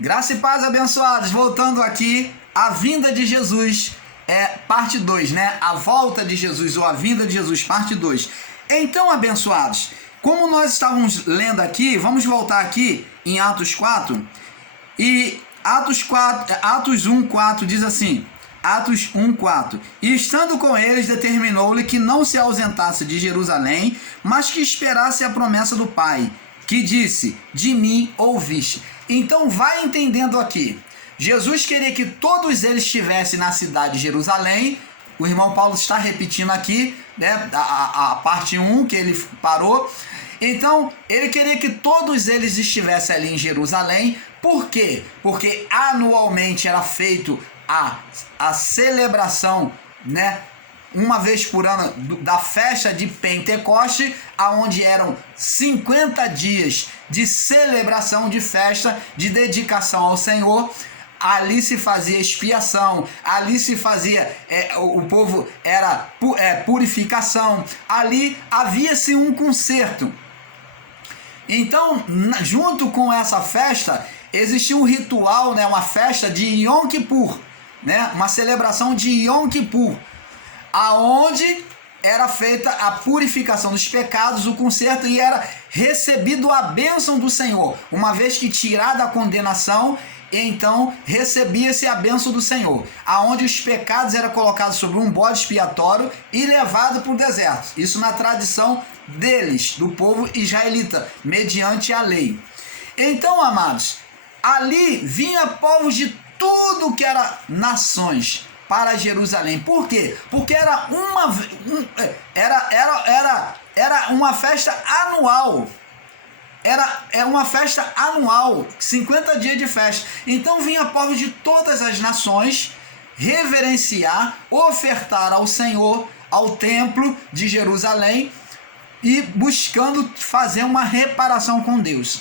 Graça e paz, abençoados, voltando aqui, a vinda de Jesus, parte 2, né? A volta de Jesus ou a vinda de Jesus, parte 2. Então, abençoados, como nós estávamos lendo aqui, vamos voltar aqui em Atos 4, e Atos 1:4 diz assim, Atos 1:4, e estando com eles, determinou-lhe que não se ausentasse de Jerusalém, mas que esperasse a promessa do Pai, que disse, de mim ouviste. Então vai entendendo aqui, Jesus queria que todos eles estivessem na cidade de Jerusalém. O irmão Paulo está repetindo aqui, né, a parte 1 que ele parou. Então ele queria que todos eles estivessem ali em Jerusalém. Por quê? Porque anualmente era feito a celebração, né, uma vez por ano, da festa de Pentecoste, aonde eram 50 dias de celebração, de festa, de dedicação ao Senhor. Ali se fazia expiação, ali se fazia, o povo era purificação, ali havia-se um concerto. Então, junto com essa festa, existia um ritual, né, uma festa de Yom Kippur, né, uma celebração de Yom Kippur, aonde era feita a purificação dos pecados, o conserto, e era recebido a bênção do Senhor. Uma vez que tirada a condenação, então recebia-se a bênção do Senhor, aonde os pecados eram colocados sobre um bode expiatório e levado para o deserto. Isso na tradição deles, do povo israelita, mediante a lei. Então, amados, ali vinha povos de tudo que era nações para Jerusalém. Por quê? Porque era uma festa anual. Era uma festa anual, 50 dias de festa. Então vinha povos de todas as nações reverenciar, ofertar ao Senhor, ao templo de Jerusalém, e buscando fazer uma reparação com Deus.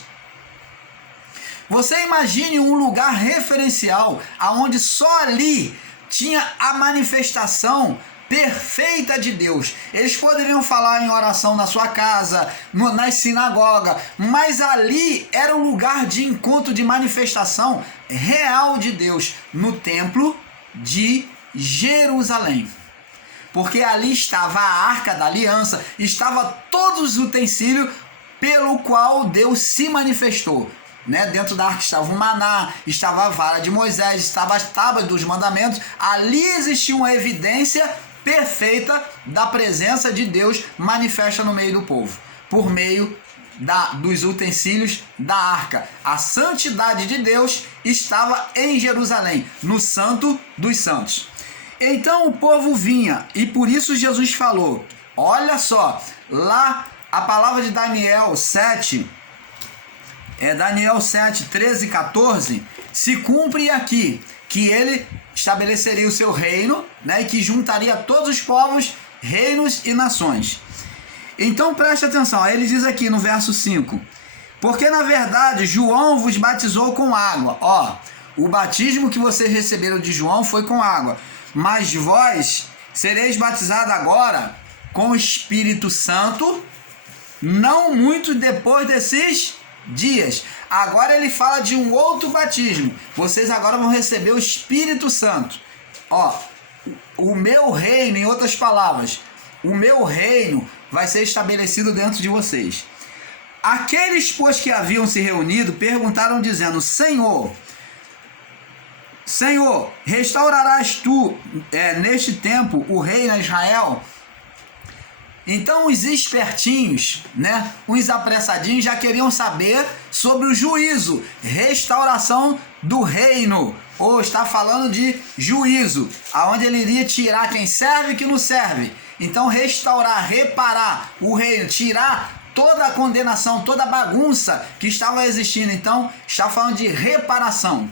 Você imagine um lugar referencial, aonde só ali tinha a manifestação perfeita de Deus. Eles poderiam falar em oração na sua casa, na sinagoga, mas ali era um lugar de encontro, de manifestação real de Deus, no templo de Jerusalém. Porque ali estava a Arca da Aliança, estava todos os utensílios pelo qual Deus se manifestou. Né? Dentro da arca estava o maná, estava a vara de Moisés, estava as tábuas dos mandamentos. Ali existia uma evidência perfeita da presença de Deus manifesta no meio do povo, por meio dos utensílios da arca. A santidade de Deus estava em Jerusalém, no Santo dos Santos. Então o povo vinha, e por isso Jesus falou, olha só, lá a palavra de Daniel 7, Daniel 7, 13 e 14, se cumpre aqui, que ele estabeleceria o seu reino, né, e que juntaria todos os povos, reinos e nações. Então preste atenção, aí ele diz aqui no verso 5, porque na verdade João vos batizou com água. O batismo que vocês receberam de João foi com água, mas vós sereis batizados agora com o Espírito Santo, não muito depois desses dias. Agora ele fala de um outro batismo. Vocês agora vão receber o Espírito Santo. O meu reino, em outras palavras, o meu reino vai ser estabelecido dentro de vocês. Aqueles, pois, que haviam se reunido, perguntaram dizendo, Senhor, restaurarás tu neste tempo o reino a Israel? Então os espertinhos, né, uns apressadinhos já queriam saber sobre o juízo, restauração do reino, ou está falando de juízo, aonde ele iria tirar quem serve e quem não serve. Então restaurar, reparar o reino, tirar toda a condenação, toda a bagunça que estava existindo. Então está falando de reparação.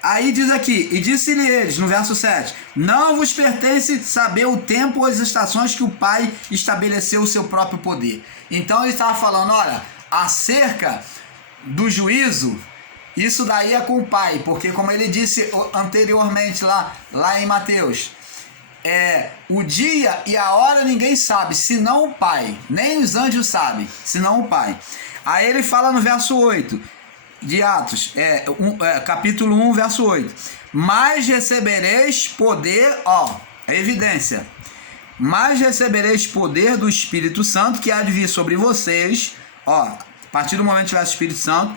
Aí diz aqui, e disse-lhe eles, no verso 7, não vos pertence saber o tempo ou as estações que o Pai estabeleceu o seu próprio poder. Então ele estava falando, olha, acerca do juízo, isso daí é com o Pai, porque como ele disse anteriormente lá em Mateus, o dia e a hora ninguém sabe, senão o Pai, nem os anjos sabem, senão o Pai. Aí ele fala no verso 8, de Atos, capítulo 1, verso 8. Mas recebereis poder, evidência. Mas recebereis poder do Espírito Santo, que há de vir sobre vocês, a partir do momento que tiver o Espírito Santo,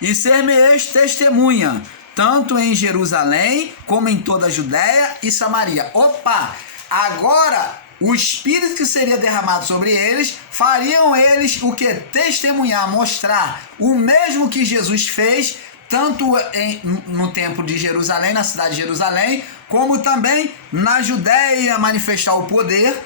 e ser-me-eis testemunha, tanto em Jerusalém, como em toda a Judéia e Samaria. Agora o Espírito que seria derramado sobre eles, fariam eles o que? Testemunhar, mostrar o mesmo que Jesus fez, tanto no templo de Jerusalém, na cidade de Jerusalém, como também na Judéia, manifestar o poder,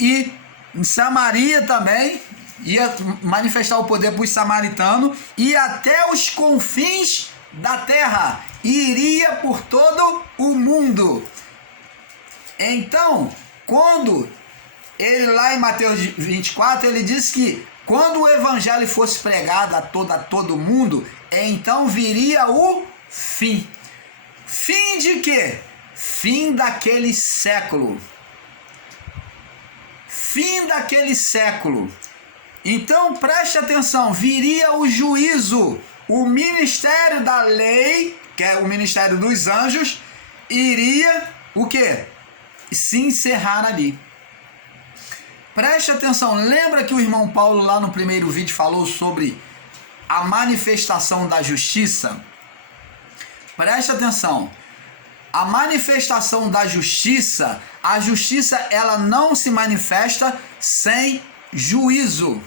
e em Samaria também, ia manifestar o poder para os samaritanos, e até os confins da terra, iria por todo o mundo. Então, quando ele lá em Mateus 24, ele diz que quando o evangelho fosse pregado a todo mundo, então viria o fim. Fim de quê? Fim daquele século. Fim daquele século. Então preste atenção, viria o juízo, o ministério da lei, que é o ministério dos anjos, iria o quê? Se encerrar ali. Preste atenção, lembra que o irmão Paulo lá no primeiro vídeo falou sobre a manifestação da justiça? Preste atenção, a manifestação da justiça, a justiça ela não se manifesta sem juízo,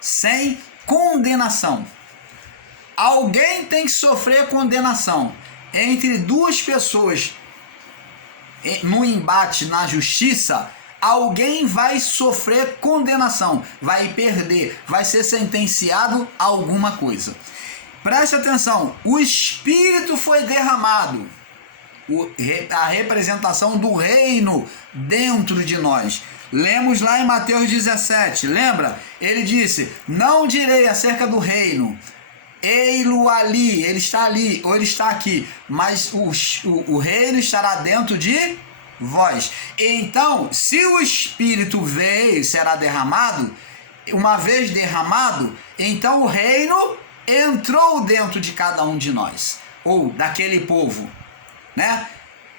sem condenação. Alguém tem que sofrer condenação. Entre duas pessoas no embate na justiça, alguém vai sofrer condenação, vai perder, vai ser sentenciado a alguma coisa. Preste atenção, o Espírito foi derramado, a representação do reino dentro de nós. Lemos lá em Mateus 17, lembra? Ele disse, não direi acerca do reino, ei-lo ali, ele está ali, ou ele está aqui, mas o reino estará dentro de vós. Então, se o Espírito veio, será derramado, uma vez derramado, então o reino entrou dentro de cada um de nós, ou daquele povo, né?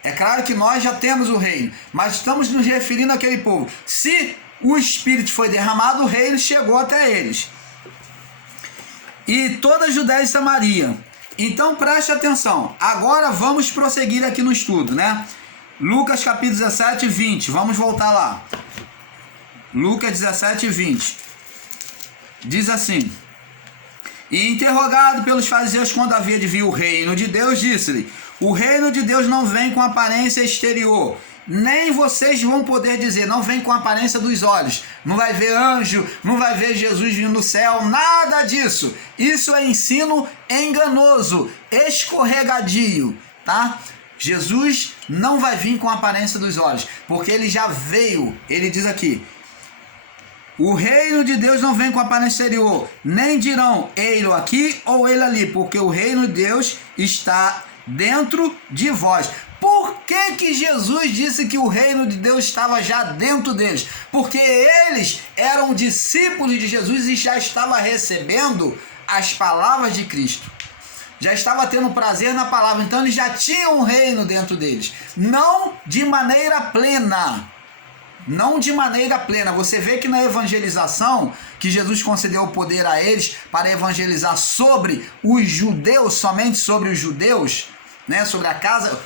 É claro que nós já temos o reino, mas estamos nos referindo àquele povo. Se o Espírito foi derramado, o reino chegou até eles. E toda a Judéia e Samaria. Então preste atenção. Agora vamos prosseguir aqui no estudo, né? Lucas capítulo 17, 20. Vamos voltar lá. Lucas 17, 20. Diz assim: e interrogado pelos fariseus quando havia de vir o reino de Deus, disse-lhe: o reino de Deus não vem com aparência exterior, nem vocês vão poder dizer, não vem com a aparência dos olhos, não vai ver anjo, não vai ver Jesus vindo do céu, nada disso. Isso é ensino enganoso, escorregadio, tá? Jesus não vai vir com a aparência dos olhos, porque ele já veio. Ele diz aqui: o reino de Deus não vem com a aparência exterior, nem dirão ei-lo aqui ou ele ali, porque o reino de Deus está dentro de vós. Por que Jesus disse que o reino de Deus estava já dentro deles? Porque eles eram discípulos de Jesus e já estavam recebendo as palavras de Cristo. Já estava tendo prazer na palavra, então eles já tinham um reino dentro deles. Não de maneira plena. Não de maneira plena. Você vê que na evangelização, que Jesus concedeu o poder a eles para evangelizar sobre os judeus, somente sobre os judeus, né, sobre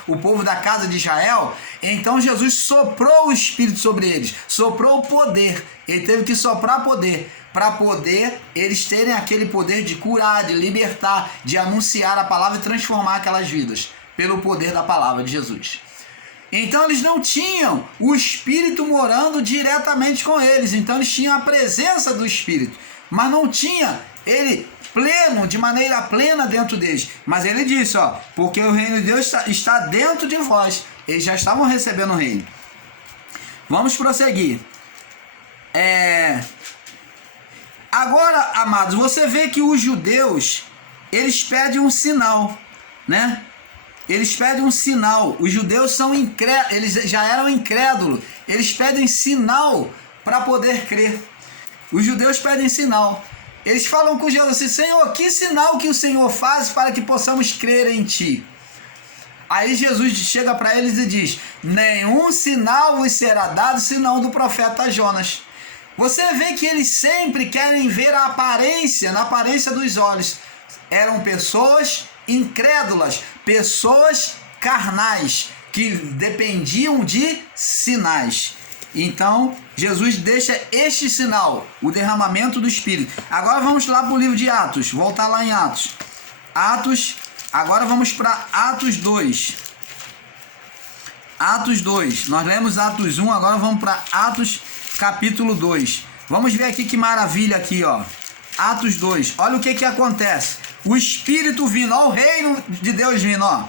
o povo da casa de Israel, então Jesus soprou o Espírito sobre eles, soprou o poder. Ele teve que soprar poder, para poder eles terem aquele poder de curar, de libertar, de anunciar a palavra e transformar aquelas vidas, pelo poder da palavra de Jesus. Então eles não tinham o Espírito morando diretamente com eles, então eles tinham a presença do Espírito, mas não tinha ele pleno, de maneira plena dentro deles. Mas ele disse, porque o reino de Deus está dentro de vós. Eles já estavam recebendo o reino. Vamos prosseguir. Agora, amados, você vê que os judeus, eles pedem um sinal, né? Eles pedem um sinal. Os judeus são incrédulos, eles já eram incrédulos. Eles pedem sinal para poder crer. Os judeus pedem sinal. Eles falam com Jesus assim: Senhor, que sinal que o Senhor faz para que possamos crer em Ti? Aí Jesus chega para eles e diz: nenhum sinal vos será dado senão do profeta Jonas. Você vê que eles sempre querem ver a aparência, na aparência dos olhos. Eram pessoas incrédulas, pessoas carnais, que dependiam de sinais. Então, Jesus deixa este sinal, o derramamento do Espírito. Agora vamos lá para o livro de Atos, voltar lá em Atos. Agora vamos para Atos 2. Atos 2, nós lemos Atos 1, agora vamos para Atos capítulo 2. Vamos ver aqui que maravilha aqui, ó. Atos 2, olha o que acontece. O Espírito vindo, ó, o reino de Deus vindo, ó.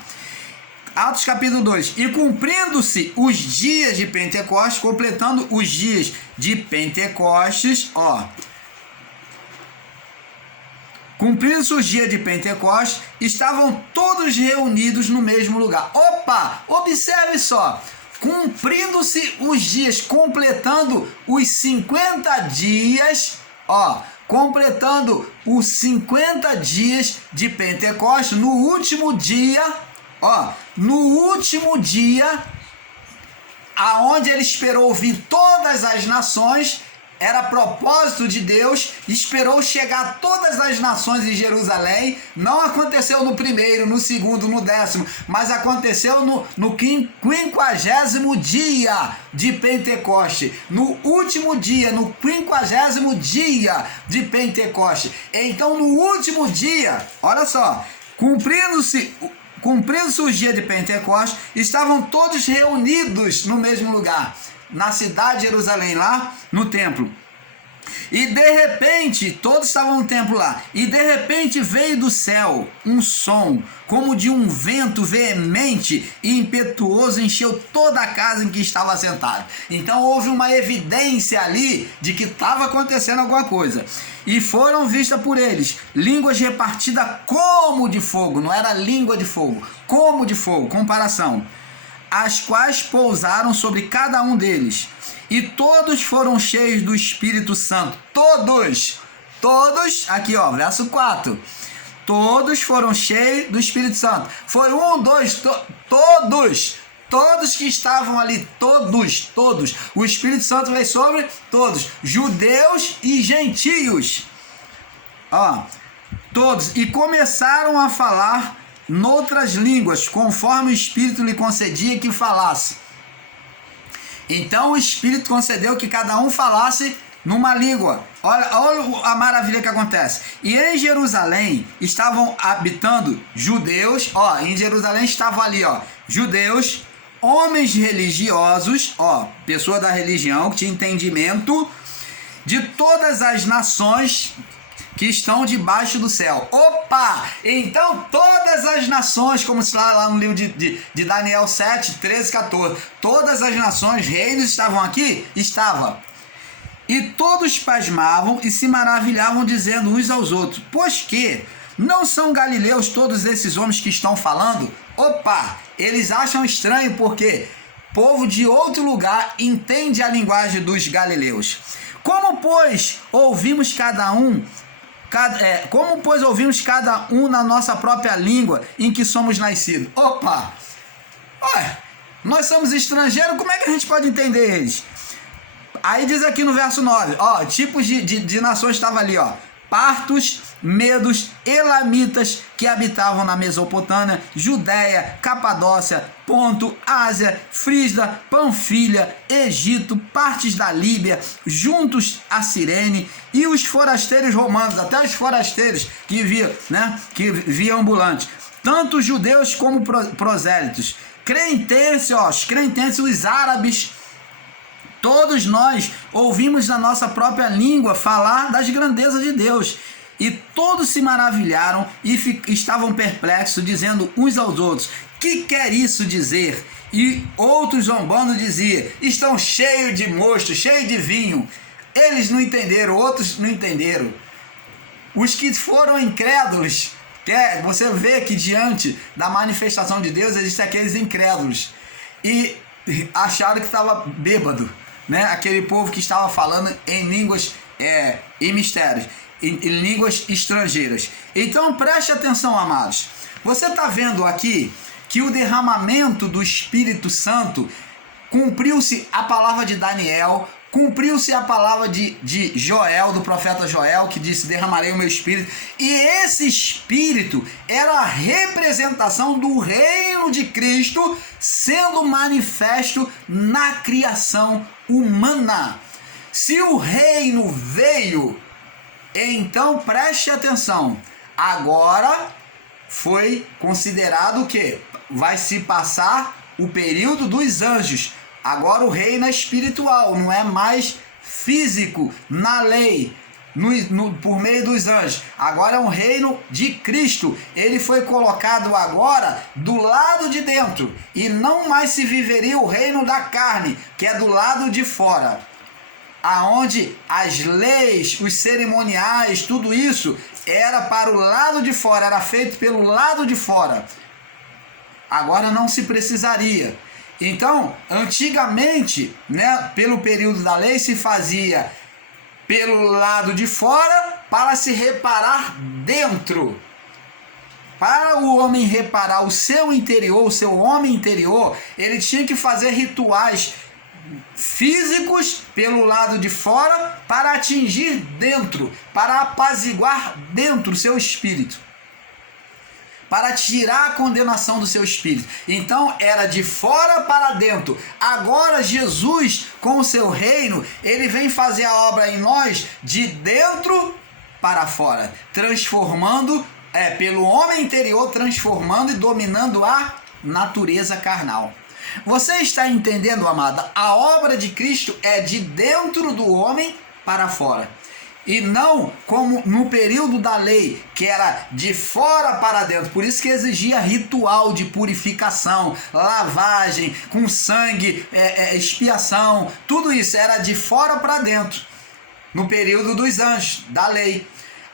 Atos capítulo 2, e cumprindo-se os dias de Pentecostes, completando os dias de Pentecostes, ó. Cumprindo-se os dias de Pentecostes, estavam todos reunidos no mesmo lugar. Opa, observe só. Cumprindo-se os dias, completando os 50 dias, ó. Completando os 50 dias de Pentecostes, no último dia, ó. No último dia, aonde ele esperou ouvir todas as nações, era propósito de Deus, esperou chegar todas as nações em Jerusalém. Não aconteceu no primeiro, no segundo, no 10º, mas aconteceu no 50º dia de Pentecoste. No último dia, no 50º dia de Pentecoste. Então, no último dia, olha só, cumprindo-se os dias de Pentecostes, estavam todos reunidos no mesmo lugar, na cidade de Jerusalém, lá no templo. E de repente, todos estavam no templo lá, e de repente veio do céu um som, como de um vento veemente e impetuoso, encheu toda a casa em que estava sentado. Então houve uma evidência ali de que estava acontecendo alguma coisa. E foram vistas por eles línguas repartidas como de fogo, não era língua de fogo, como de fogo, comparação, as quais pousaram sobre cada um deles. E todos foram cheios do Espírito Santo. Todos, aqui ó, verso 4. Todos foram cheios do Espírito Santo. Foi todos que estavam ali, todos. O Espírito Santo veio sobre todos, judeus e gentios. Ó, todos. E começaram a falar noutras línguas, conforme o Espírito lhe concedia que falasse. Então o Espírito concedeu que cada um falasse numa língua. Olha a maravilha que acontece. E em Jerusalém estavam habitando judeus, ó, em Jerusalém estavam ali, ó, judeus, homens religiosos, ó, pessoa da religião que tinha entendimento, de todas as nações que estão debaixo do céu. Opa! Então todas as nações, como se lá no livro de Daniel 7, 13, 14, todas as nações, reinos estavam aqui? Estava. E todos pasmavam e se maravilhavam, dizendo uns aos outros: pois que não são galileus todos esses homens que estão falando? Opa! Eles acham estranho porque povo de outro lugar entende a linguagem dos galileus. Como, pois, ouvimos cada um na nossa própria língua em que somos nascidos? Opa! Olha, nós somos estrangeiros, como é que a gente pode entender eles? Aí diz aqui no verso 9, ó, tipos de nações estavam ali, ó. Partos, medos, elamitas, que habitavam na Mesopotâmia, Judéia, Capadócia, Ponto, Ásia, Frígia, Panfilha, Egito, partes da Líbia, juntos a Cirene, e os forasteiros romanos, até os forasteiros que viam ambulantes, tanto os judeus como prosélitos, cretenses, os árabes. Todos nós ouvimos na nossa própria língua falar das grandezas de Deus. E todos se maravilharam e estavam perplexos, dizendo uns aos outros: que quer isso dizer? E outros zombando diziam: estão cheios de mosto, cheios de vinho. Eles não entenderam, outros não entenderam. Os que foram incrédulos, você vê que diante da manifestação de Deus existem aqueles incrédulos. E acharam que estava bêbado. Né? Aquele povo que estava falando em línguas e mistérios. em línguas estrangeiras. Então preste atenção, amados. Você está vendo aqui que o derramamento do Espírito Santo cumpriu-se a palavra de Daniel, cumpriu-se a palavra de Joel, do profeta Joel, que disse: derramarei o meu Espírito. E esse Espírito era a representação do reino de Cristo sendo manifesto na criação humana. Se o reino veio, então preste atenção, agora foi considerado o quê? Vai se passar o período dos anjos. Agora o reino é espiritual, não é mais físico, na lei, por meio dos anjos. Agora é um reino de Cristo. Ele foi colocado agora do lado de dentro. E não mais se viveria o reino da carne, que é do lado de fora. Aonde as leis, os cerimoniais, tudo isso era para o lado de fora, era feito pelo lado de fora. Agora não se precisaria. Então, antigamente, né, pelo período da lei, se fazia pelo lado de fora para se reparar dentro. Para o homem reparar o seu interior, o seu homem interior, ele tinha que fazer rituais físicos pelo lado de fora para atingir dentro, para apaziguar dentro o seu espírito, para tirar a condenação do seu espírito. Então era de fora para dentro. Agora Jesus, com o seu reino, ele vem fazer a obra em nós de dentro para fora, transformando, pelo homem interior, transformando e dominando a natureza carnal. Você está entendendo, amada? A obra de Cristo é de dentro do homem para fora. E não como no período da lei, que era de fora para dentro. Por isso que exigia ritual de purificação, lavagem, com sangue, expiação. Tudo isso era de fora para dentro, no período dos anjos, da lei.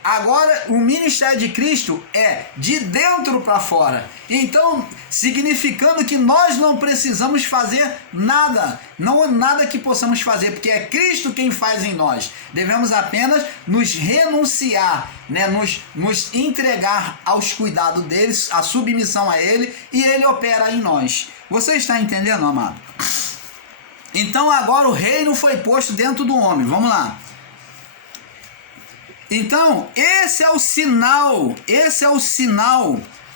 Agora o ministério de Cristo é de dentro para fora. Então, significando que nós não precisamos fazer nada. Não há nada que possamos fazer, porque é Cristo quem faz em nós. Devemos apenas nos renunciar, né? nos entregar aos cuidados deles, a submissão a Ele, e Ele opera em nós. Você está entendendo, amado? Então agora o reino foi posto dentro do homem. Vamos lá. Então, esse é o sinal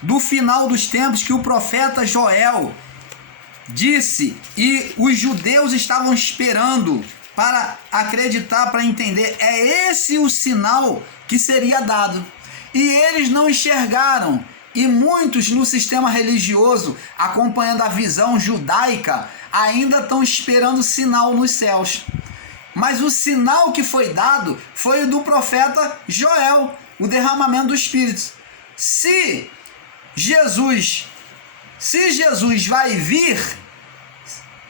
do final dos tempos que o profeta Joel disse e os judeus estavam esperando para acreditar, para entender. É esse o sinal que seria dado. E eles não enxergaram. E muitos no sistema religioso, acompanhando a visão judaica, ainda estão esperando sinal nos céus. Mas o sinal que foi dado foi o do profeta Joel, o derramamento do Espírito. Se Jesus vai vir,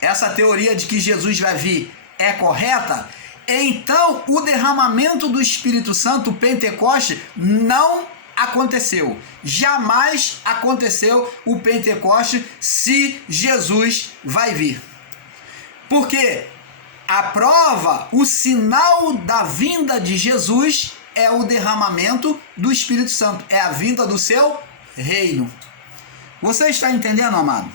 essa teoria de que Jesus vai vir é correta, então o derramamento do Espírito Santo, o Pentecoste, não aconteceu. Jamais aconteceu o Pentecoste se Jesus vai vir. Porque a prova, o sinal da vinda de Jesus é o derramamento do Espírito Santo. É a vinda do seu reino. Você está entendendo, amado?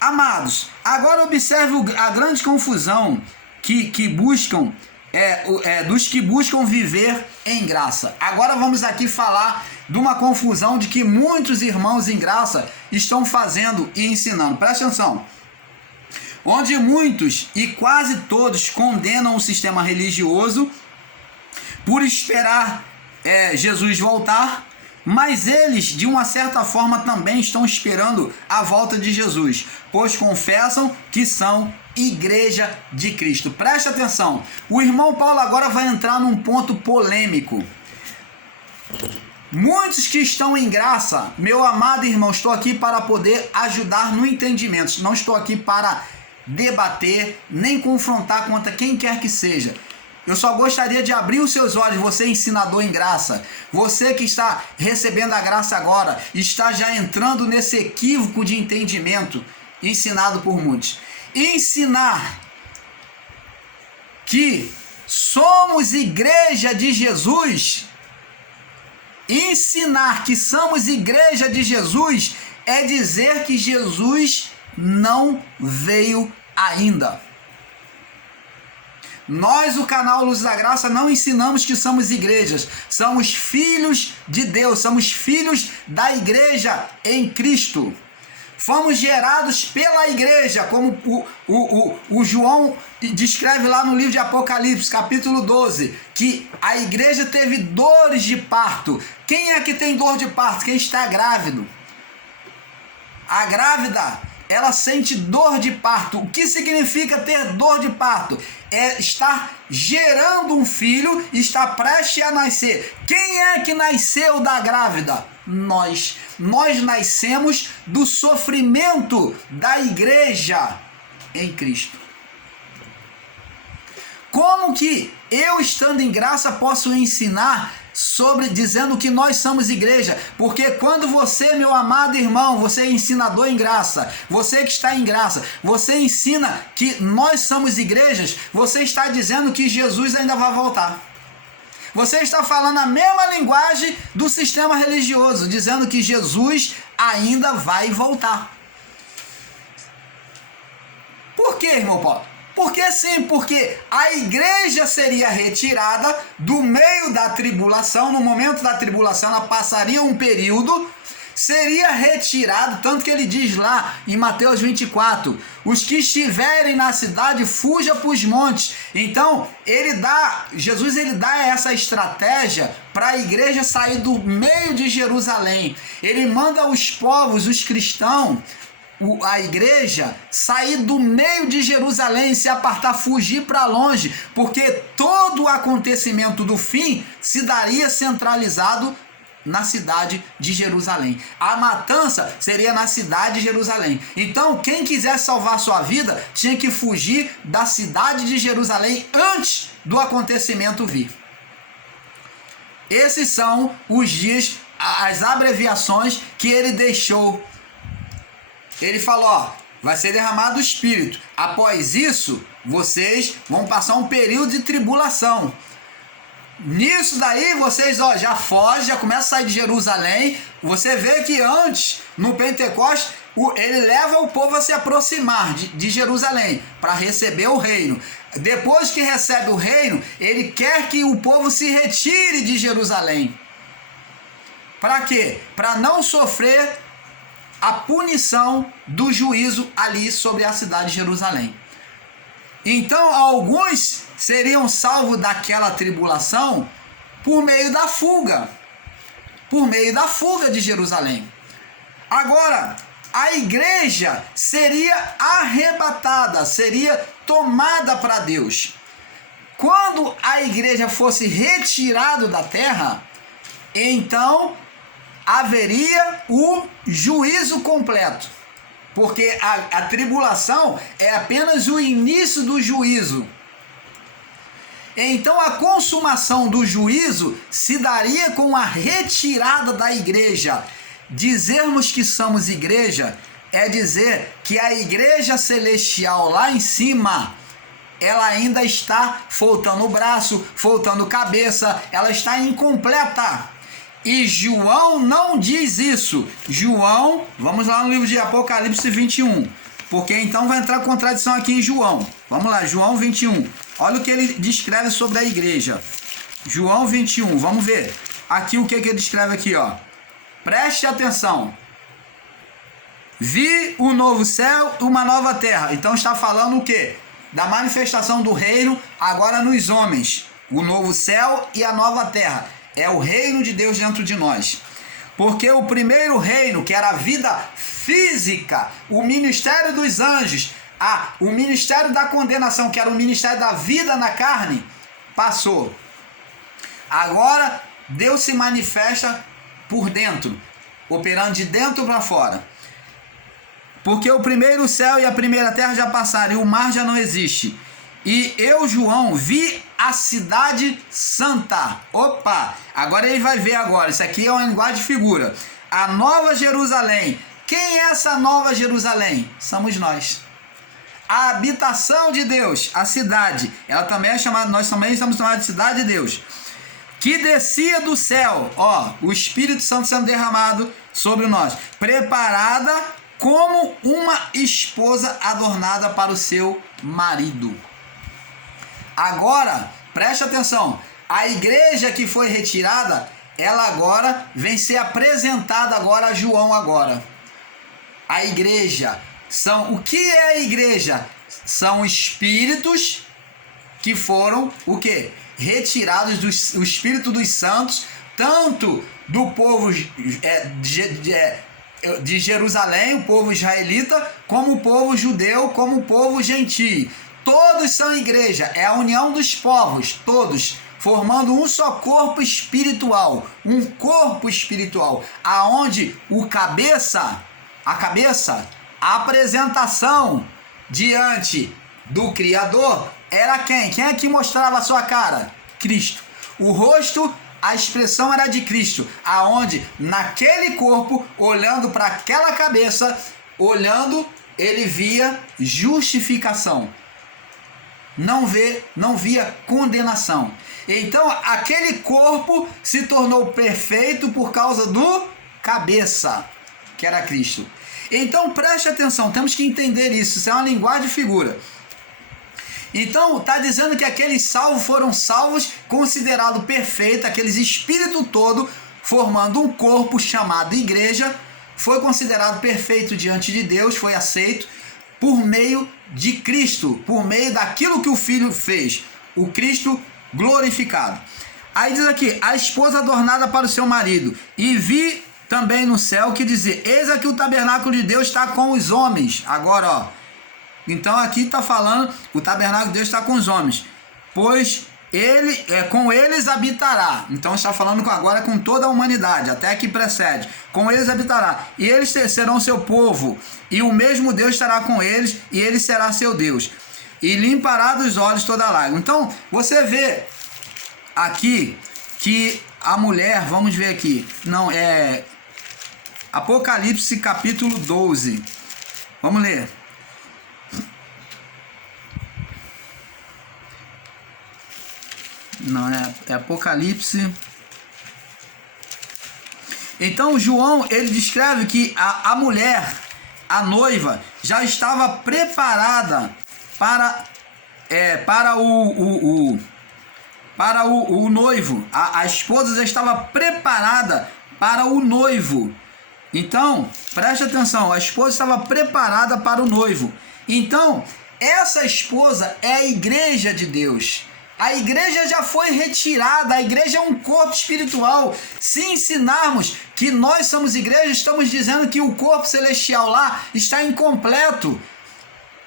Amados, agora observe a grande confusão que buscam, dos que buscam viver em graça. Agora vamos aqui falar de uma confusão de que muitos irmãos em graça estão fazendo e ensinando. Presta atenção. Onde muitos e quase todos condenam o sistema religioso por esperar Jesus voltar, mas eles, de uma certa forma, também estão esperando a volta de Jesus, pois confessam que são Igreja de Cristo. Preste atenção, o irmão Paulo agora vai entrar num ponto polêmico. Muitos que estão em graça, meu amado irmão, estou aqui para poder ajudar no entendimento, não estou aqui para debater, nem confrontar contra quem quer que seja. Eu só gostaria de abrir os seus olhos, você ensinador em graça, você que está recebendo a graça agora, está já entrando nesse equívoco de entendimento ensinado por muitos. Ensinar que somos Igreja de Jesus Ensinar que somos igreja de Jesus é dizer que Jesus não veio ainda. Nós, o canal Luz da Graça, não ensinamos que somos igrejas. Somos filhos de Deus, somos filhos da igreja em Cristo. Fomos gerados pela igreja, como o João descreve lá no livro de Apocalipse, capítulo 12, que a igreja teve dores de parto. Quem é que tem dor de parto? Quem está grávido. A grávida, ela sente dor de parto. O que significa ter dor de parto? É estar gerando um filho, está prestes a nascer. Quem é que nasceu da grávida? Nós nascemos do sofrimento da igreja em Cristo. Como que eu, estando em graça, posso ensinar sobre, dizendo que nós somos igreja? Porque quando você, meu amado irmão, você é ensinador em graça, você que está em graça, você ensina que nós somos igrejas, você está dizendo que Jesus ainda vai voltar. Você está falando a mesma linguagem do sistema religioso, dizendo que Jesus ainda vai voltar. Por quê, irmão Paulo? Porque sim, porque a igreja seria retirada do meio da tribulação. No momento da tribulação, ela passaria um período, seria retirado, tanto que ele diz lá em Mateus 24, os que estiverem na cidade, fuja para os montes. Então, Jesus dá essa estratégia para a igreja sair do meio de Jerusalém. Ele manda os povos, os cristãos, a igreja, sair do meio de Jerusalém, se apartar, fugir para longe, porque todo o acontecimento do fim se daria centralizado na cidade de Jerusalém. A matança seria na cidade de Jerusalém. Então, quem quisesse salvar sua vida tinha que fugir da cidade de Jerusalém antes do acontecimento vir. Esses são os dias, as abreviações que ele deixou. Ele falou, ó, vai ser derramado o Espírito. Após isso, vocês vão passar um período de tribulação. Nisso daí, vocês já fogem, já começam a sair de Jerusalém. Você vê que antes, no Pentecostes, ele leva o povo a se aproximar de Jerusalém para receber o reino. Depois que recebe o reino, ele quer que o povo se retire de Jerusalém. Para quê? Para não sofrer a punição do juízo ali sobre a cidade de Jerusalém. Então, alguns seriam salvos daquela tribulação por meio da fuga de Jerusalém. Agora, a igreja seria arrebatada, seria tomada para Deus. Quando a igreja fosse retirada da terra, então haveria o juízo completo. Porque a tribulação é apenas o início do juízo. Então a consumação do juízo se daria com a retirada da igreja. Dizermos que somos igreja é dizer que a igreja celestial lá em cima, ela ainda está faltando o braço, faltando cabeça, ela está incompleta. E João não diz isso. João, vamos lá no livro de Apocalipse 21, porque então vai entrar contradição aqui em João. Vamos lá, João 21. Olha o que ele descreve sobre a igreja. João 21, vamos ver. Aqui o que ele descreve aqui, ó. Preste atenção. Vi um novo céu e uma nova terra. Então está falando o quê? Da manifestação do reino agora nos homens. O novo céu e a nova terra. É o reino de Deus dentro de nós. Porque o primeiro reino, que era a vida física, o ministério dos anjos, o ministério da condenação, que era o ministério da vida na carne, passou. Agora, Deus se manifesta por dentro, operando de dentro para fora. Porque o primeiro céu e a primeira terra já passaram, e o mar já não existe. E eu, João, vi a cidade santa. Opa! Agora ele vai ver agora. Isso aqui é uma linguagem de figura. A nova Jerusalém. Quem é essa nova Jerusalém? Somos nós. A habitação de Deus, a cidade. Ela também é chamada, nós também estamos chamados de cidade de Deus. que descia do céu, ó, o Espírito Santo sendo derramado sobre nós, preparada como uma esposa adornada para o seu marido. Agora, preste atenção, a igreja que foi retirada, ela agora vem ser apresentada agora a João agora. A igreja o que é a igreja? São espíritos que foram o quê? Retirados do espírito dos santos, tanto do povo de Jerusalém, o povo israelita, como o povo judeu, como o povo gentio. Todos são igreja, é a união dos povos, todos, formando um só corpo espiritual, um corpo espiritual, aonde a cabeça, a apresentação diante do Criador era quem? Quem é que mostrava a sua cara? Cristo. O rosto, a expressão era de Cristo, aonde naquele corpo, olhando para aquela cabeça, ele via justificação. Não via condenação. Então aquele corpo se tornou perfeito por causa do cabeça, que era Cristo. Então preste atenção, temos que entender isso é uma linguagem de figura. Então está dizendo que aqueles salvos foram salvos, considerado perfeito, aqueles espírito todo, formando um corpo chamado igreja, foi considerado perfeito diante de Deus, foi aceito por meio de Cristo, por meio daquilo que o Filho fez, o Cristo glorificado. Aí diz aqui, a esposa adornada para o seu marido, e vi também no céu que dizia, eis aqui o tabernáculo de Deus está com os homens. Agora, ó, então aqui está falando, o tabernáculo de Deus está com os homens, pois com eles habitará. Então está falando agora com toda a humanidade, até que precede. Com eles habitará, e eles serão seu povo, e o mesmo Deus estará com eles, e ele será seu Deus, e limpará dos olhos toda lágrima. Então você vê aqui que a mulher, vamos ver aqui, não é Apocalipse capítulo 12. Vamos ler. Não, é Apocalipse. Então João, ele descreve que a mulher, a noiva, já estava preparada para o noivo. A esposa já estava preparada para o noivo. Então, preste atenção, a esposa estava preparada para o noivo. Então, essa esposa é a igreja de Deus. A igreja já foi retirada, a igreja é um corpo espiritual. Se ensinarmos que nós somos igreja, estamos dizendo que o corpo celestial lá está incompleto.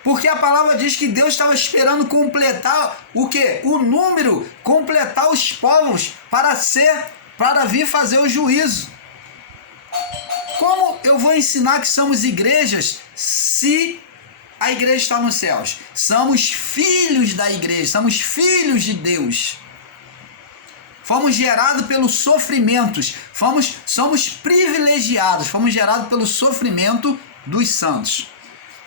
Porque a palavra diz que Deus estava esperando completar o quê? O número, completar os povos para vir fazer o juízo. Como eu vou ensinar que somos igrejas se a igreja está nos céus? Somos filhos da igreja, somos filhos de Deus. Fomos gerados pelos sofrimentos, somos privilegiados, fomos gerados pelo sofrimento dos santos.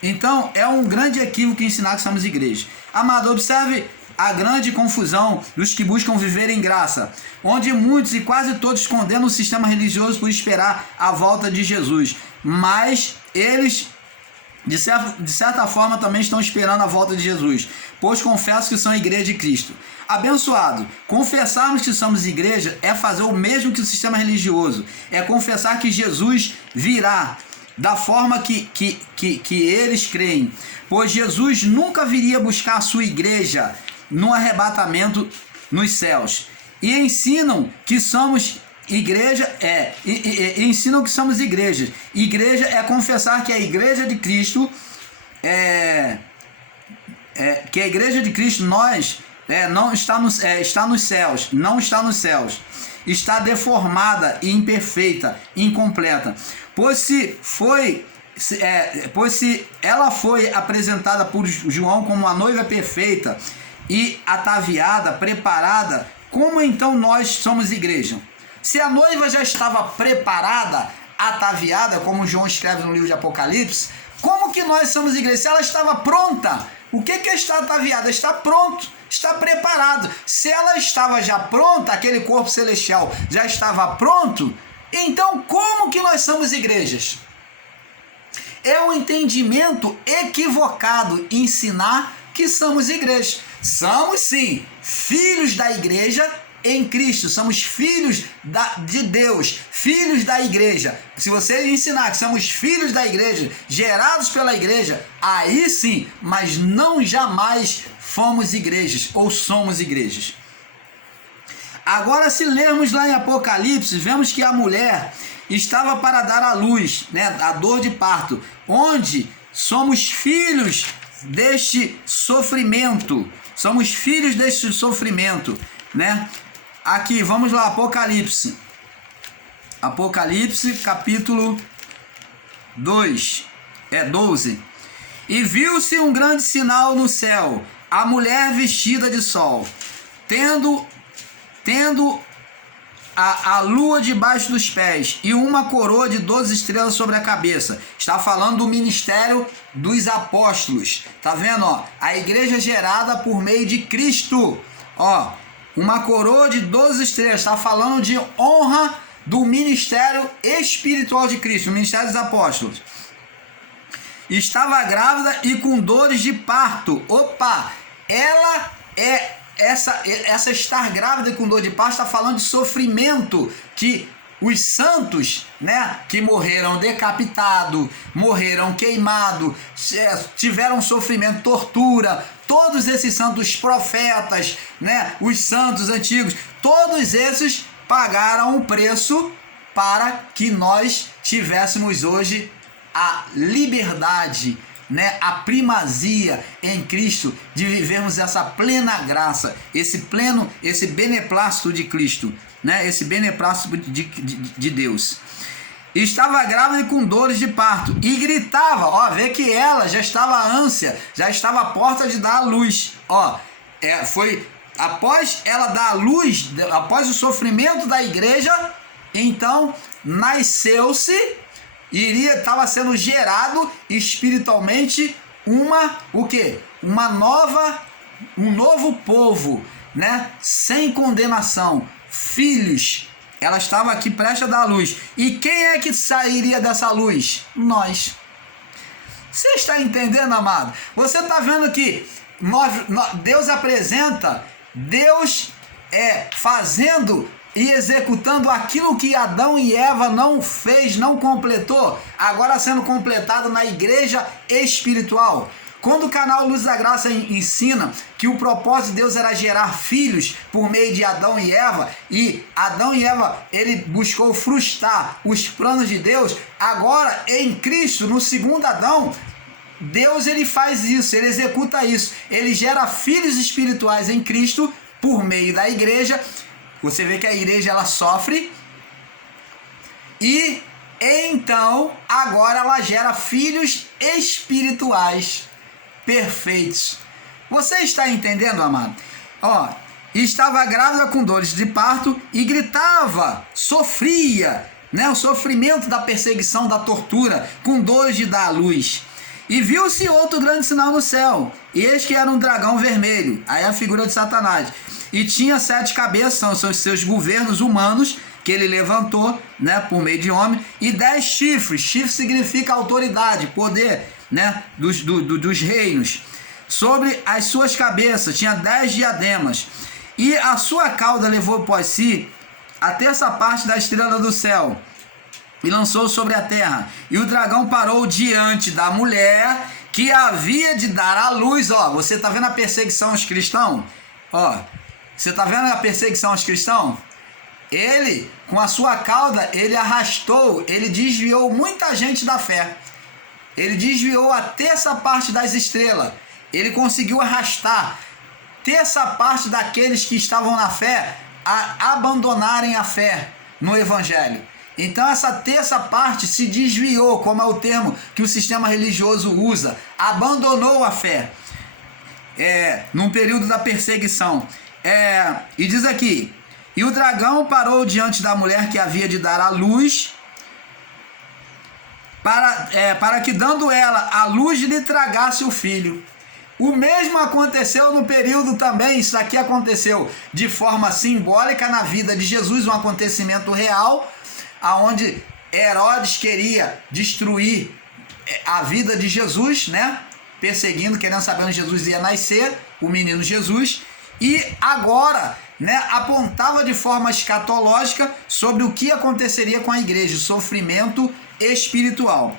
Então é um grande equívoco ensinar que somos igreja. Amado, observe a grande confusão dos que buscam viver em graça, onde muitos e quase todos condenam o sistema religioso por esperar a volta de Jesus, mas eles de certa forma também estão esperando a volta de Jesus, pois confessam que são igreja de Cristo. Abençoado, confessarmos que somos igreja é fazer o mesmo que o sistema religioso, é confessar que Jesus virá da forma que eles creem, pois Jesus nunca viria buscar a sua igreja no arrebatamento nos céus. E ensinam que somos igreja, ensinam que somos igrejas. Igreja é confessar que a igreja de Cristo que a igreja de Cristo não está nos céus, não está nos céus, está deformada, imperfeita, incompleta. Pois se ela foi apresentada por João como uma noiva perfeita e ataviada, preparada, como então nós somos igreja? Se a noiva já estava preparada, ataviada, como João escreve no livro de Apocalipse, como que nós somos igreja? Se ela estava pronta, o que é estar ataviada? Está pronto. está preparado. Se ela estava já pronta, aquele corpo celestial já estava pronto, então como que nós somos igrejas? É um entendimento equivocado ensinar que somos igrejas. Somos sim filhos da igreja em Cristo, somos filhos de Deus, filhos da igreja. Se você ensinar que somos filhos da igreja, gerados pela igreja, aí sim, mas não jamais fomos igrejas ou somos igrejas. Agora, se lermos lá em Apocalipse, vemos que a mulher estava para dar à luz, né, a dor de parto, onde somos filhos deste sofrimento, somos filhos deste sofrimento, né? Aqui, vamos lá, Apocalipse capítulo 12. E viu-se um grande sinal no céu, a mulher vestida de sol, tendo a lua debaixo dos pés e uma coroa de 12 estrelas sobre a cabeça. Está falando do ministério dos apóstolos. Tá vendo, ó? A igreja gerada por meio de Cristo. Ó, uma coroa de 12 estrelas. Está falando de honra do ministério espiritual de Cristo, o ministério dos apóstolos. Estava grávida e com dores de parto. Opa! Ela é... Essa estar grávida e com dor de parto está falando de sofrimento que os santos, né, que morreram decapitados, morreram queimados, tiveram sofrimento, tortura, todos esses santos profetas, né, os santos antigos, todos esses pagaram o preço para que nós tivéssemos hoje a liberdade, né, a primazia em Cristo, de vivermos essa plena graça, esse beneplácito de Cristo, né, esse beneplácito de Deus. Estava grávida e com dores de parto e gritava, ó, vê que ela já estava ânsia, já estava à porta de dar a luz, ó, foi após ela dar a luz, após o sofrimento da igreja, então nasceu-se, estava sendo gerado espiritualmente um novo povo, né? Sem condenação, filhos. Ela estava aqui prestes a dar a luz. E quem é que sairia dessa luz? Nós. Você está entendendo, amado? Você está vendo que Deus apresenta, Deus fazendo e executando aquilo que Adão e Eva não fez, não completou, agora sendo completado na igreja espiritual. Quando o canal Luz da Graça ensina que o propósito de Deus era gerar filhos por meio de Adão e Eva ele buscou frustrar os planos de Deus, agora em Cristo, no segundo Adão, Deus ele faz isso, ele executa isso, ele gera filhos espirituais em Cristo por meio da igreja. Você vê que a igreja ela sofre e então agora ela gera filhos espirituais perfeitos. Você está entendendo, amado? Ó, estava grávida com dores de parto e gritava, sofria, né, o sofrimento da perseguição, da tortura, com dores de dar à luz. E viu-se outro grande sinal no céu, e eis que era um dragão vermelho, aí a figura de Satanás, e tinha 7 cabeças, são os seus governos humanos, que ele levantou, né, por meio de homem, e 10 chifres, chifre significa autoridade, poder, né, dos reinos, sobre as suas cabeças, tinha 10 diademas, e a sua cauda levou após si a terça parte da estrela do céu, e lançou sobre a terra, e o dragão parou diante da mulher que havia de dar à luz. Ó, você está vendo a perseguição aos cristãos? Ó, você está vendo a perseguição aos cristãos? Ele, com a sua cauda, ele arrastou, ele desviou muita gente da fé. Ele desviou a terça parte das estrelas. Ele conseguiu arrastar terça parte daqueles que estavam na fé a abandonarem a fé no Evangelho. Então essa terça parte se desviou, como é o termo que o sistema religioso usa, abandonou a fé, num período da perseguição. E diz aqui, e o dragão parou diante da mulher que havia de dar à luz, para que dando ela a luz lhe tragasse o filho. O mesmo aconteceu no período também, isso aqui aconteceu de forma simbólica na vida de Jesus, um acontecimento real, aonde Herodes queria destruir a vida de Jesus, né? Perseguindo, querendo saber onde Jesus ia nascer, o menino Jesus, e agora, né, apontava de forma escatológica sobre o que aconteceria com a igreja, sofrimento espiritual.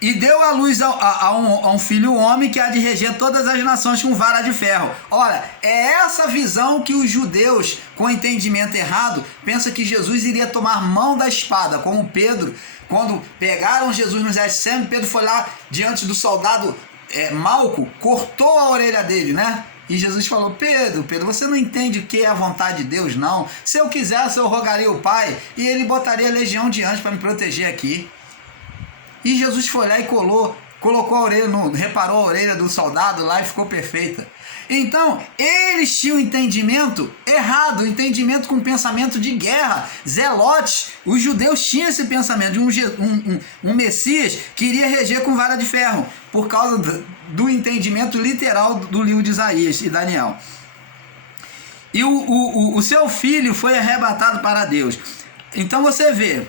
E deu à luz a um filho homem que há de reger todas as nações com vara de ferro. Olha, é essa visão que os judeus, com entendimento errado, pensam que Jesus iria tomar mão da espada, como Pedro, quando pegaram Jesus no Getsemane, Pedro foi lá diante do soldado Malco, cortou a orelha dele, né? E Jesus falou: Pedro, você não entende o que é a vontade de Deus, não. Se eu quisesse, eu rogaria ao Pai e ele botaria legião de anjos para me proteger aqui. E Jesus foi lá e colocou a orelha, reparou a orelha do soldado lá e ficou perfeita. Então, eles tinham entendimento errado, entendimento com pensamento de guerra, zelotes. Os judeus tinham esse pensamento de um Messias que iria reger com vara de ferro, por causa do entendimento literal do livro de Isaías e Daniel. E o seu filho foi arrebatado para Deus. Então você vê,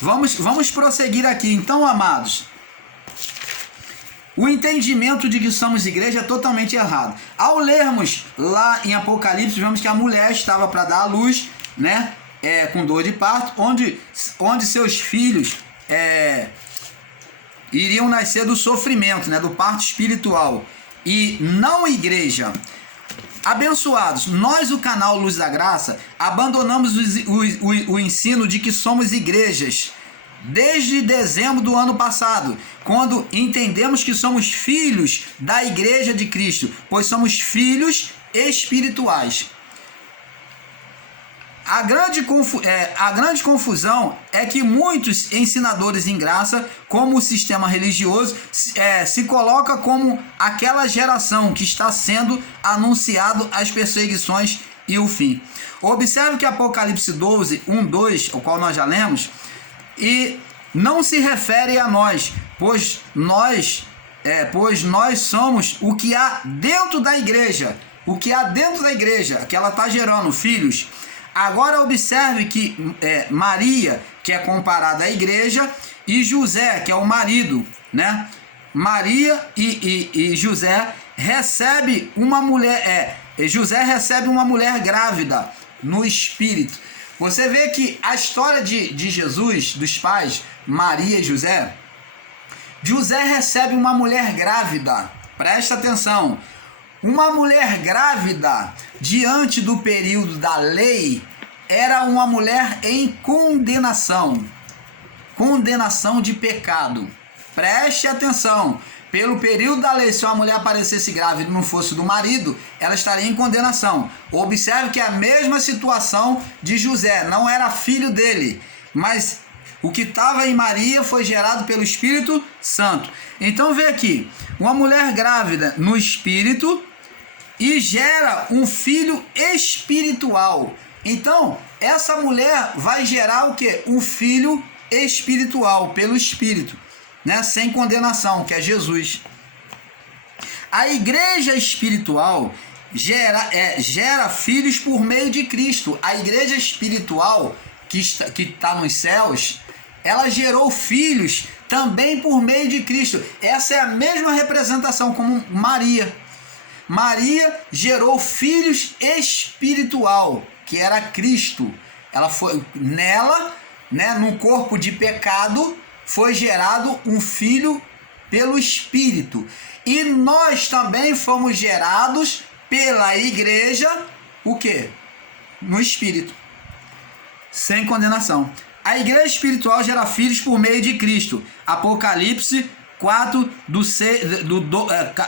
vamos prosseguir aqui. Então, amados, o entendimento de que somos igreja é totalmente errado. Ao lermos lá em Apocalipse, vemos que a mulher estava para dar à luz, né, com dor de parto, onde seus filhos iriam nascer do sofrimento, né, do parto espiritual, e não igreja. Abençoados, nós, o canal Luz da Graça, abandonamos o ensino de que somos igrejas desde dezembro do ano passado, quando entendemos que somos filhos da Igreja de Cristo, pois somos filhos espirituais. A grande confusão é que muitos ensinadores em graça, como o sistema religioso, se coloca como aquela geração que está sendo anunciado as perseguições e o fim. Observe que Apocalipse 12, 1, 2, o qual nós já lemos, e não se refere a nós, pois nós somos o que há dentro da igreja, que ela está gerando filhos. Agora observe que Maria, que é comparada à igreja, e José, que é o marido, né? Maria e José recebe uma mulher, José recebe uma mulher grávida no espírito. Você vê que a história de Jesus, dos pais, Maria e José recebe uma mulher grávida. Presta atenção. Uma mulher grávida, diante do período da lei, era uma mulher em condenação. Condenação de pecado. Preste atenção. Pelo período da lei, se uma mulher aparecesse grávida e não fosse do marido, ela estaria em condenação. Observe que é a mesma situação de José, não era filho dele, mas o que estava em Maria foi gerado pelo Espírito Santo. Então vê aqui, uma mulher grávida no Espírito e gera um filho espiritual. Então, essa mulher vai gerar o quê? Um filho espiritual, pelo Espírito, né? Sem condenação, que é Jesus. A igreja espiritual gera filhos por meio de Cristo. A igreja espiritual que está nos céus, ela gerou filhos também por meio de Cristo. Essa é a mesma representação como Maria. Maria gerou filhos espiritual, que era Cristo. Ela foi nela, né, no corpo de pecado, foi gerado um filho pelo Espírito. E nós também fomos gerados pela igreja, o quê? No Espírito. Sem condenação. A igreja espiritual gera filhos por meio de Cristo. Apocalipse 4,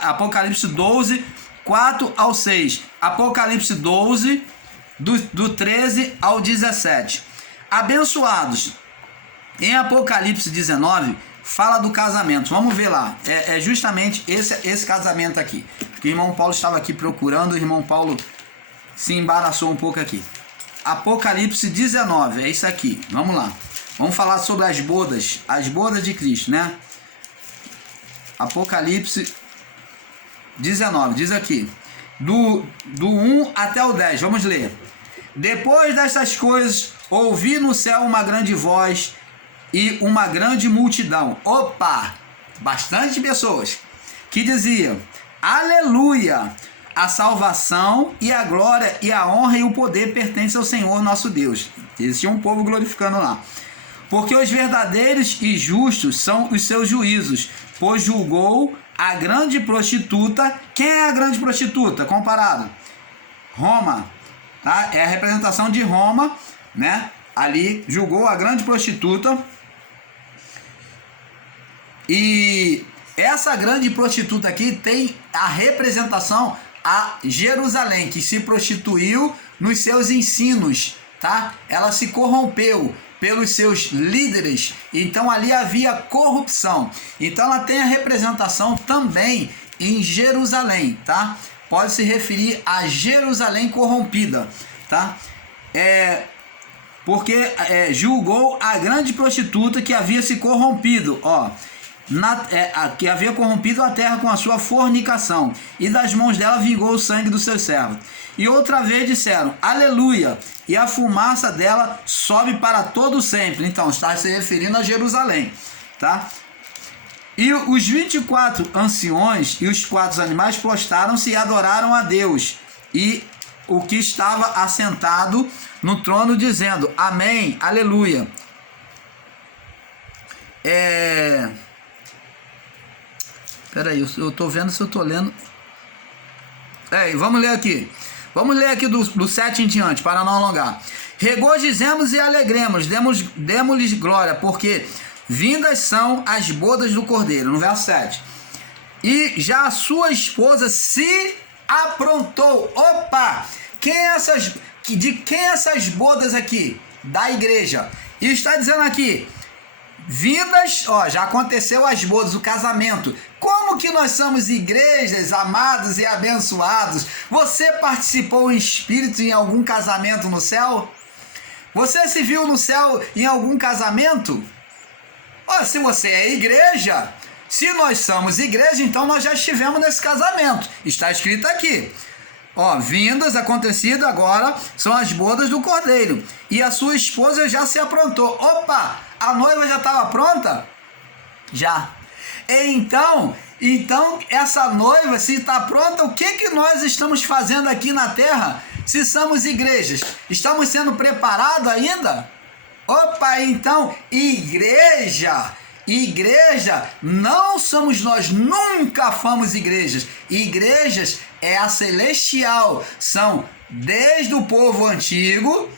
Apocalipse 12, 4 ao 6. Apocalipse 12, do 13 ao 17. Abençoados. Em Apocalipse 19, fala do casamento. Vamos ver lá. É justamente esse casamento aqui. Porque o irmão Paulo estava aqui procurando, o irmão Paulo se embaraçou um pouco aqui. Apocalipse 19, é isso aqui. Vamos lá. Vamos falar sobre as bodas de Cristo, né? Apocalipse 19, diz aqui, do 1 até o 10, vamos ler. Depois dessas coisas, ouvi no céu uma grande voz e uma grande multidão, bastante pessoas, que diziam, aleluia, a salvação e a glória e a honra e o poder pertencem ao Senhor nosso Deus. Existia um povo glorificando lá. Porque os verdadeiros e justos são os seus juízos, pois julgou a grande prostituta. Quem é a grande prostituta? Comparado. Roma, tá? É a representação de Roma, né? Ali julgou a grande prostituta. E essa grande prostituta aqui tem a representação a Jerusalém, que se prostituiu nos seus ensinos, tá? Ela se corrompeu pelos seus líderes, então ali havia corrupção. Então ela tem a representação também em Jerusalém, tá? Pode se referir a Jerusalém corrompida, tá? Porque julgou a grande prostituta que havia se corrompido, que havia corrompido a terra com a sua fornicação, e das mãos dela vingou o sangue dos seus servos. E outra vez disseram, aleluia, e a fumaça dela sobe para todo sempre. Então, está se referindo a Jerusalém, tá? E os 24 anciões e os 4 animais prostraram-se e adoraram a Deus, e o que estava assentado no trono, dizendo, amém, aleluia. Peraí, eu tô vendo se eu tô lendo. Vamos ler aqui. Vamos ler aqui do 7 em diante, para não alongar. Regozijemos e alegremos, demos-lhes glória, porque vindas são as bodas do Cordeiro. No verso 7. E já a sua esposa se aprontou. De quem essas bodas aqui? Da igreja. E está dizendo aqui, vindas, já aconteceu as bodas, o casamento. Como que nós somos igrejas, amados e abençoados? Você participou em espírito em algum casamento no céu? Você se viu no céu em algum casamento? Se você é igreja, se nós somos igreja, então nós já estivemos nesse casamento. Está escrito aqui. Vindas, acontecido agora, são as bodas do Cordeiro. E a sua esposa já se aprontou. A noiva já estava pronta? Já. Então, essa noiva, se está pronta, o que nós estamos fazendo aqui na terra? Se somos igrejas, estamos sendo preparados ainda? Então, igreja não somos nós, nunca fomos igrejas. Igrejas é a celestial, são desde o povo antigo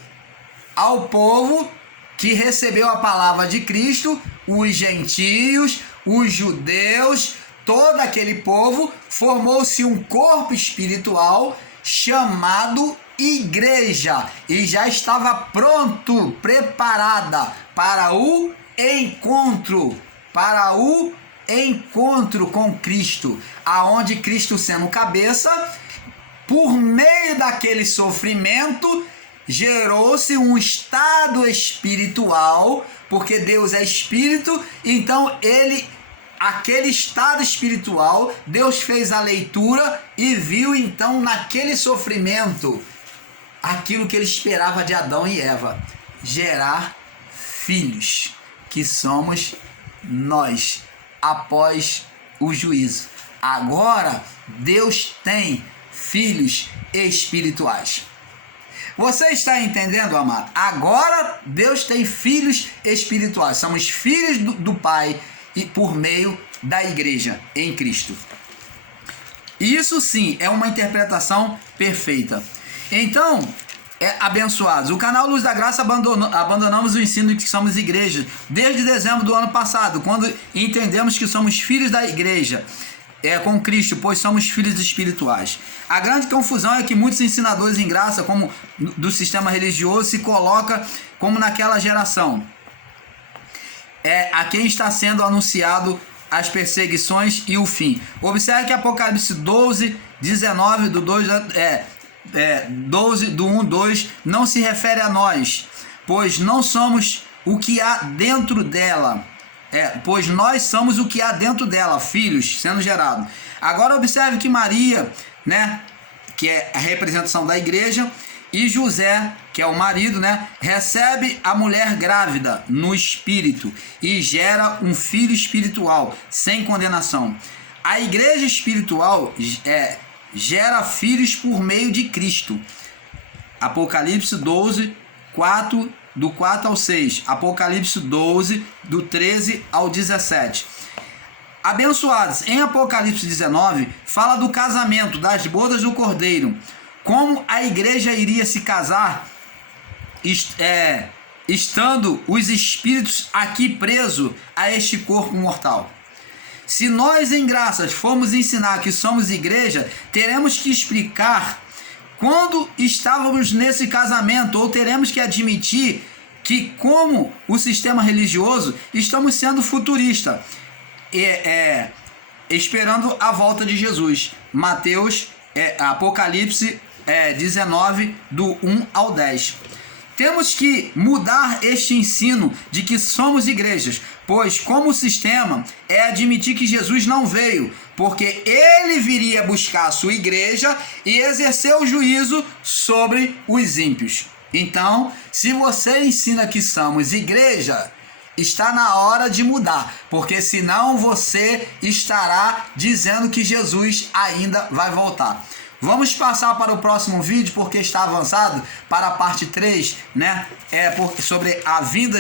ao povo que recebeu a palavra de Cristo, os gentios, os judeus, todo aquele povo, formou-se um corpo espiritual chamado igreja, e já estava pronto, preparada para o encontro com Cristo, aonde Cristo sendo cabeça, por meio daquele sofrimento, gerou-se um estado espiritual, porque Deus é espírito, então aquele estado espiritual, Deus fez a leitura e viu então naquele sofrimento aquilo que ele esperava de Adão e Eva, gerar filhos, que somos nós, após o juízo. Agora Deus tem filhos espirituais. Você está entendendo, amado? Agora Deus tem filhos espirituais. Somos filhos do Pai e por meio da igreja em Cristo. Isso sim é uma interpretação perfeita. Então, abençoados. O canal Luz da Graça abandonamos o ensino de que somos igreja desde dezembro do ano passado, quando entendemos que somos filhos da igreja com Cristo, pois somos filhos espirituais. A grande confusão é que muitos ensinadores em graça, como do sistema religioso, se colocam como naquela geração. A quem está sendo anunciado as perseguições e o fim. Observe que Apocalipse 12, 19, do 2, 12, do 1, 2, não se refere a nós, pois não somos o que há dentro dela, pois nós somos o que há dentro dela, filhos sendo gerados. Agora observe que Maria, né, que é a representação da igreja, e José, que é o marido, né, recebe a mulher grávida no espírito e gera um filho espiritual, sem condenação. A igreja espiritual gera filhos por meio de Cristo. Apocalipse 12, 4, do 4 ao 6. Apocalipse 12, do 13 ao 17. Abençoados, em Apocalipse 19, fala do casamento, das bodas do Cordeiro. Como a igreja iria se casar estando os espíritos aqui presos a este corpo mortal. Se nós em graças formos ensinar que somos igreja, teremos que explicar quando estávamos nesse casamento, ou teremos que admitir que, como o sistema religioso, estamos sendo futuristas, esperando a volta de Jesus. Apocalipse 19, do 1 ao 10. Temos que mudar este ensino de que somos igrejas, pois como o sistema é admitir que Jesus não veio, porque ele viria buscar a sua igreja e exercer o juízo sobre os ímpios. Então, se você ensina que somos igreja, está na hora de mudar, porque senão você estará dizendo que Jesus ainda vai voltar. Vamos passar para o próximo vídeo, porque está avançado para a parte 3, né? Sobre a vinda